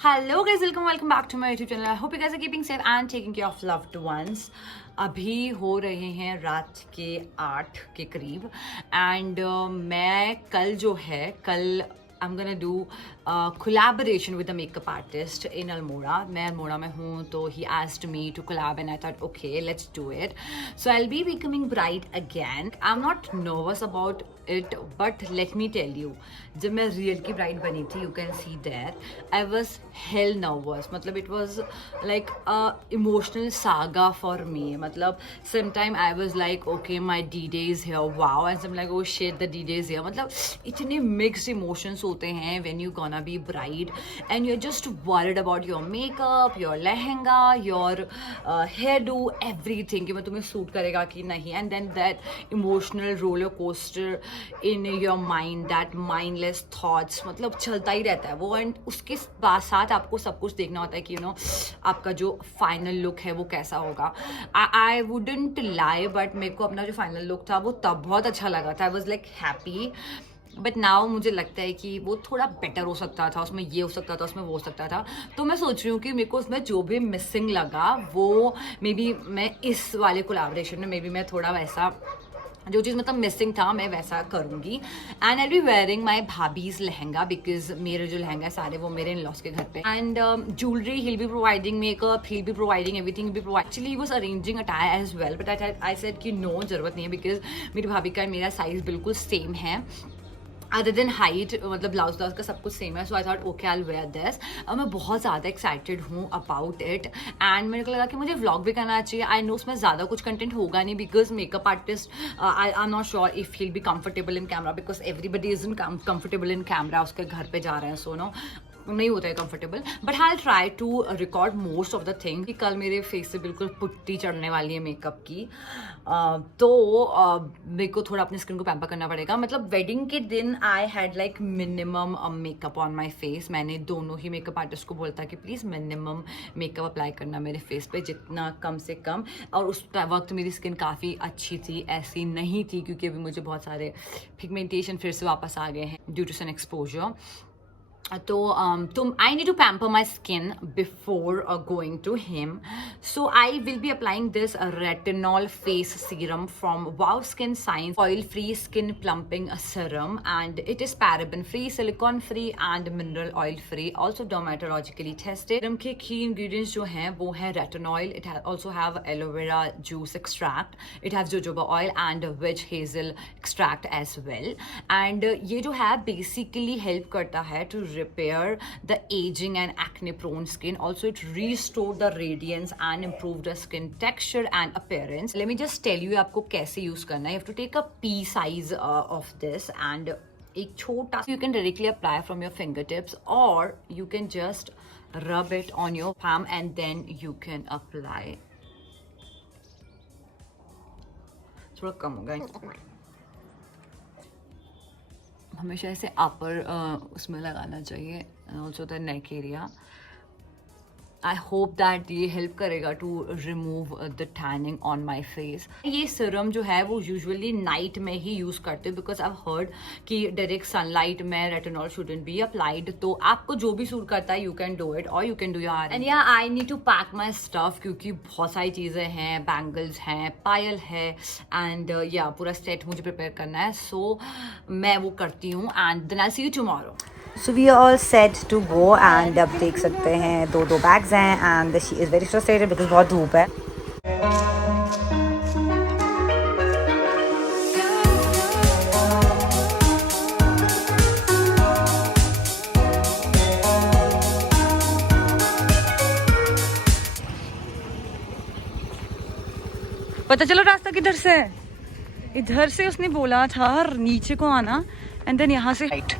Hello guys, welcome back to my YouTube channel. I hope you guys are keeping safe and taking care of loved ones. अभी हो रहे हैं रात के 8 के करीब एंड मैं कल I'm gonna do collaboration with a makeup artist in Almora. मैं अल्मोड़ा में हूँ तो he asked me to collab and I thought okay, let's do it. So I'll be becoming bride again. I'm not nervous about it, but let me tell you, जब मैं real की bride बनी थी, you can see there, I was hell nervous. मतलब it was like a emotional saga for me. मतलब sometime I was like okay, my D-Day is here, wow, and some like oh shit, the D-Day is here. मतलब इतने mixed emotions होते हैं when you gonna be bride and you're just worried about your makeup, your lehenga, your hairdo, everything कि मैं तुम्हें suit करेगा कि नहीं, and then that emotional roller coaster in your mind, that mindless thoughts, मतलब चलता ही रहता है वो. एंड उसके साथ आपको सब कुछ देखना होता है कि आपका जो फाइनल लुक है वो कैसा होगा. आई वुडंट लाई, बट मेरे को अपना जो फाइनल लुक था वो तब बहुत अच्छा लगा था. I was like happy, but now मुझे लगता है कि वो थोड़ा बेटर हो सकता था, उसमें ये हो सकता था, उसमें वो हो सकता था. तो मैं सोच रही हूँ कि मेरे को उसमें जो भी मिसिंग लगा वो मे बी मैं इस वाले कोलैबोरेशन में मे बी मैं थोड़ा वैसा जो चीज़ मतलब मिसिंग था मैं वैसा करूँगी. And I be wearing my bhabhi's lehenga because मेरे जो लहंगा है सारे वो मेरे इन लॉस के घर पे. And jewellery will be providing, makeup will be providing, everything be provide. Actually was arranging attire as well, but I said कि नो, जरूरत नहीं है बिकॉज मेरी भाभी का मेरा साइज बिल्कुल सेम है. अदर देन हाइट, मतलब ब्लाउज का सब कुछ सेम है. So I thought okay I will wear this. और मैं बहुत ज़्यादा एक्साइटेड हूँ अबाउट इट. एंड मेरे को लगा कि मुझे व्लॉग भी करना चाहिए. आई नो उसमें ज़्यादा कुछ कंटेंट होगा नहीं because makeup artist I am not sure if he be comfortable in camera because everybody is in comfortable in camera. उसके घर पे जा रहे हैं, सो नो नहीं होता है comfortable. But I try to record most of the thing. कि कल मेरे फेस से बिल्कुल पुट्टी चढ़ने वाली है मेकअप की. तो मेरे को थोड़ा अपनी स्किन को पैम्पर करना पड़ेगा. मतलब वेडिंग के दिन I had like minimum makeup on my face. मैंने दोनों ही मेकअप आर्टिस्ट को बोलता कि प्लीज़ मिनिमम मेकअप अप्लाई करना मेरे फेस पे, जितना कम से कम. और उस वक्त मेरी स्किन काफ़ी अच्छी थी, ऐसी नहीं थी क्योंकि अभी मुझे बहुत सारे पिगमेंटेशन फिर से वापस आ गए हैं ड्यू टू सन एक्सपोजर. तो I need to pamper my skin before going to him. So I will be applying this retinol face serum from Wow Skin Science oil free skin plumping serum, and it is paraben free, silicone free and mineral oil free, also dermatologically tested. serum के key ingredients जो हैं वो है retinol. It also have aloe vera juice extract, it has jojoba oil and witch hazel extract as well. And ये जो है basically help करता है to repair the aging and acne prone skin. Also it restore the radiance and improve the skin texture and appearance. Let me just tell you आपको कैसे use करना है. You have to take a pea size of this and एक छोटा, you can directly apply from your fingertips or you can just rub it on your palm and then you can apply. थोड़ा कम होगा, हमेशा ऐसे अपर उसमें लगाना चाहिए. Also the neck area. I hope that ये हेल्प करेगा to remove the tanning on my face. ये सीरम जो है वो यूजुअली नाइट में ही यूज़ करते हैं बिकॉज आई हर्ड कि डायरेक्ट सनलाइट में रेटिनॉल शुडंट बी अप्लाइड. तो आपको जो भी सूट करता है यू कैन डू इट और you can do your. And या I need to pack my stuff क्योंकि बहुत सारी चीज़ें हैं, बैंगल्स हैं, पायल है एंड या पूरा सेट मुझे प्रिपेयर करना है. सो मैं वो करती हूँ and then I see you tomorrow. So we are all set to go and अब देख सकते हैं दो बैग्स हैं and she is very frustrated because बहुत धूप है. पता चलो रास्ता किधर से. इधर से उसने बोला था नीचे को आना एंड देन यहाँ से राइट.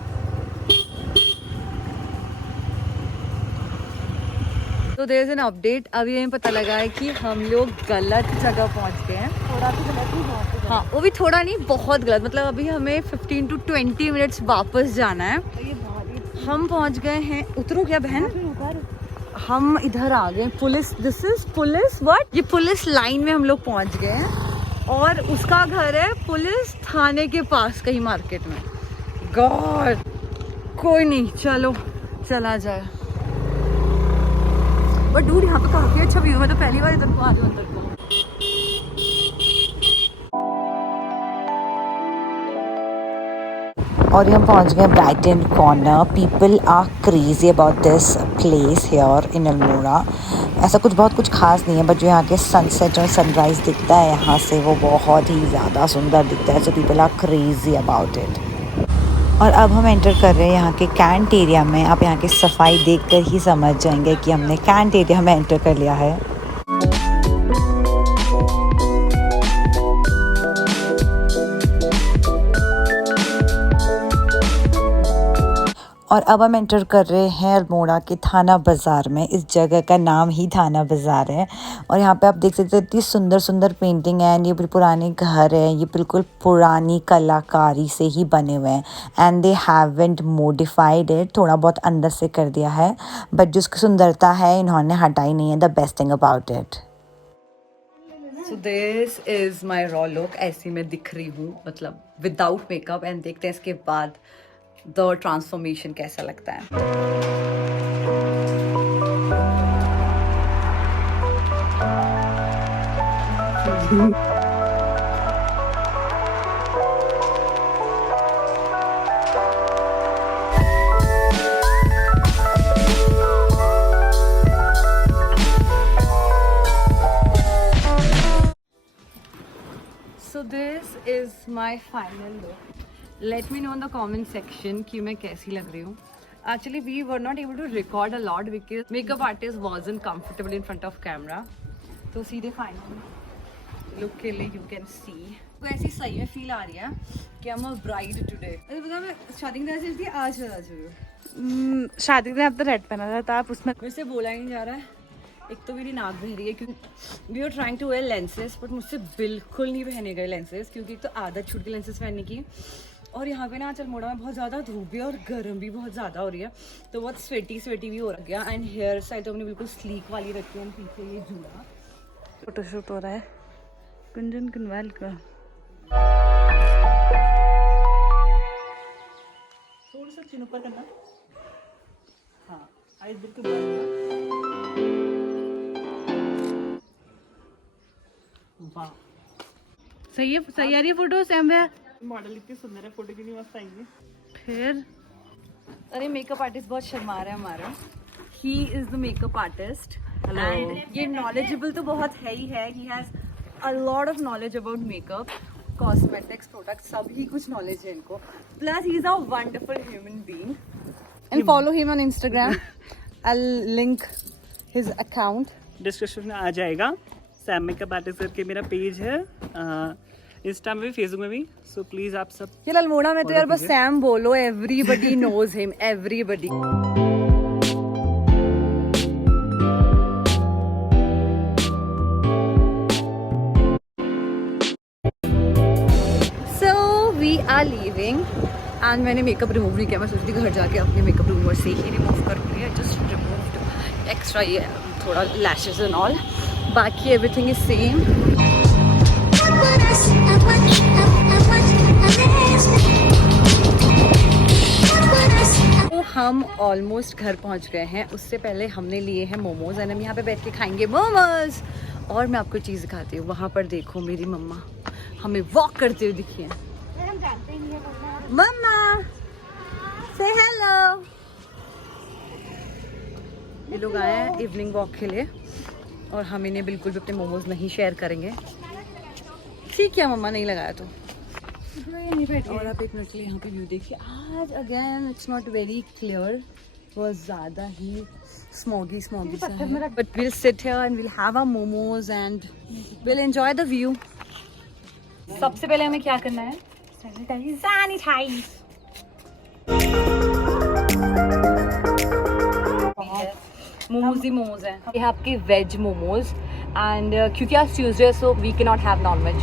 तो देयर इज एन अपडेट. अभी हमें पता लगा है कि हम लोग गलत जगह पहुंच गए हैं. थोड़ा भी गलत ही पहुंच गए. हाँ, वो भी थोड़ा नहीं, बहुत गलत. मतलब अभी हमें 15 to 20 मिनट्स वापस जाना है. हम पहुंच गए हैं. उतरो क्या बहन, हम इधर आ गए. Police, this is police what, ये पुलिस लाइन में हम लोग पहुंच गए हैं और उसका घर है पुलिस थाने के पास कहीं मार्केट में. गॉड, कोई नहीं, चलो चला जाए. डूड यहाँ पे काफी अच्छा व्यू है, तो पहली बार इधर को आ रही हूँ अंदर को। और हम पहुंच गए Brighton Corner. People are crazy about this place here in Almora. ऐसा बहुत कुछ खास नहीं है, बट जो यहाँ के सनसेट और सनराइज़ दिखता है यहाँ से, वो बहुत ही ज़्यादा सुंदर दिखता है। So people are crazy about it. और अब हम एंटर कर रहे हैं यहाँ के कैंट एरिया में। आप यहाँ की सफाई देखकर ही समझ जाएंगे कि हमने कैंट एरिया में एंटर कर लिया है। और अब हम एंटर कर रहे हैं अल्मोड़ा के थाना बाज़ार में। इस जगह का नाम ही थाना बाज़ार है। और यहाँ पे आप देख सकते हैं इतनी सुंदर सुंदर पेंटिंग है। ये पुराने घर है, ये बिल्कुल पुरानी कलाकारी से ही बने हुए हैं। And they haven't modified it, थोड़ा बहुत अंदर से कर दिया है, बट जिसकी सुंदरता है इन्होंने हटाई नहीं है। The best thing about it. So this is my raw look, ऐसी मैं दिख रही हूँ, मतलब विदाउट मेकअप। एंड देखते हैं इसके बाद द ट्रांसफॉर्मेशन कैसा लगता है। So this is my final look. Let me know in the comment section कि मैं कैसी लग रही हूँ. Actually, we were not able to record a lot because makeup artist wasn't comfortable in front of camera. तो सीधे final look के लिए you can see. तो ऐसी सही में फील आ रही है कि I'm a bride today. अरे पता मैं शादी के दिन थी, आज बता चुकी शादी में आप तो रेड पहना था, आप उसमें मेरे से बोला ही नहीं जा रहा है। एक तो मेरी नाक बह रही है क्योंकि we are trying to wear lenses, but मुझसे बिल्कुल नहीं पहने गए लेंसेज क्योंकि एक तो आदत छूट गई लेंसेज पहनने की। और यहाँ पे ना अल्मोड़ा में बहुत ज़्यादा धूप भी है और गर्म भी बहुत ज़्यादा हो रही है, तो बहुत स्वेटी भी हो गया। एंड हेयर स्टाइल तो हमने बिल्कुल स्लीक वाली रखी है। पीछे ये जूड़ा फोटोशूट हो रहा है कुंजन कुनवाल का। थोड़ा सा चिन ऊपर करना। हाँ, आइज बिल्कुल बंद। वाह, सही है, सही आ रही है फोटो। सैम है मॉडल इतनी सुंदर है, फोटो कितनी मस्त आएंगी। फिर अरे मेकअप आर्टिस्ट बहुत शर्मा रहा है हमारा। He is the makeup artist and ये नॉलेजेबल तो बहुत है ही है। He has a lot of knowledge about makeup, cosmetics, products, सभी कुछ नॉलेज है इनको। Plus he is a wonderful human being and follow him on Instagram. I link his account description में आ जाएगा। सैम मेकअप आर्टिस्ट करके मेरा page है, Insta में भी, फेसबुक में भी। सो प्लीज आप सब ये अल्मोड़ा में तो यार बस सैम बोलो, everybody knows him, everybody. So we are leaving and मैंने मेकअप रिमूव नहीं किया। मैं सोचती घर जाके अपने मेकअप रिमूवर से ही रिमूव कर लूँगी। जस्ट रिमूव्ड एक्स्ट्रा ये थोड़ा लैशेस एंड ऑल, बाकी एवरीथिंग इज सेम। तो हम ऑलमोस्ट घर पहुंच गए हैं। उससे पहले हमने लिए हैं मोमोज एंड हम यहाँ पे बैठ के खाएंगे मोमोज। और मैं आपको चीज़ दिखाती हूँ, वहाँ पर देखो मेरी मम्मा हमें वॉक करते हुए दिखी है। मम्मा से हेलो। ये लोग आए हैं इवनिंग वॉक के लिए और हम इन्हें बिल्कुल भी अपने मोमोज नहीं शेयर करेंगे। ठीक है मम्मा, नहीं लगाया तो। और आप एक मिनट के लिए यहाँ पे व्यू देखिए। आज again it's not very clear, बहुत ज़्यादा ही स्मॉगी सा है। But will sit here and will have our momos and will enjoy the view. सबसे पहले हमें क्या करना है? सैनिटाइज। मोमोज ही मोमोज हैं। ये आपके वेज मोमोज एंड क्योंकि आज Tuesday so we can not have non veg.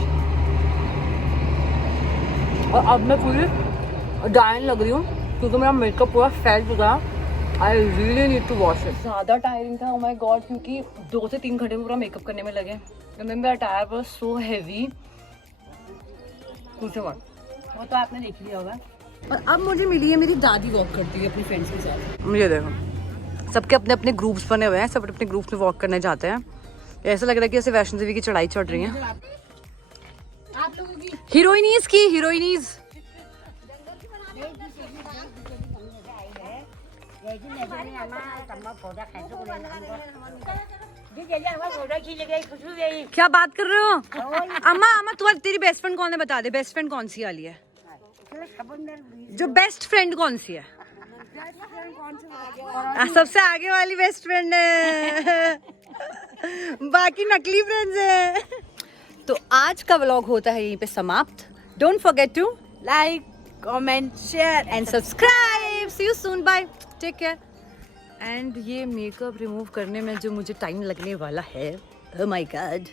और अब मैं पूरी डायन लग रही हूँ क्योंकि मेरा मेकअप पूरा फैल चुका है। I really need to wash it. ज़्यादा टायरिंग था, ओ माय गॉड, क्योंकि 2 से 3 घंटे पूरा मेकअप करने में लगे। एंड मेरा टायर वाज सो हैवी, पूछो मत, वो तो आपने देख लिया होगा। और अब मुझे मिली है मेरी दादी वॉक करती है अपनी फ्रेंड्स के साथ। ये देखो सबके अपने अपने ग्रुप्स बने हुए हैं, सब अपने ग्रुप्स में वॉक करने जाते हैं। ऐसा लग रहा है कि ऐसे वैष्णो देवी की चढ़ाई चढ़ रही है। हीरोइनीज की हीरोइनीज क्या बात कर रहे हो? अम्मा अम्मा तुम्हारी तेरी बेस्ट फ्रेंड कौन है, बता दे। बेस्ट फ्रेंड कौन सी वाली है? जो बेस्ट फ्रेंड कौन सी है? सबसे आगे वाली बेस्ट फ्रेंड है, बाकी नकली फ्रेंड्स हैं। तो आज का व्लॉग होता है यहीं पे समाप्त। Don't forget to like, comment, share and subscribe. See you soon, bye, take care. And ये मेकअप रिमूव करने में जो मुझे टाइम लगने वाला है, ओह माय गॉड।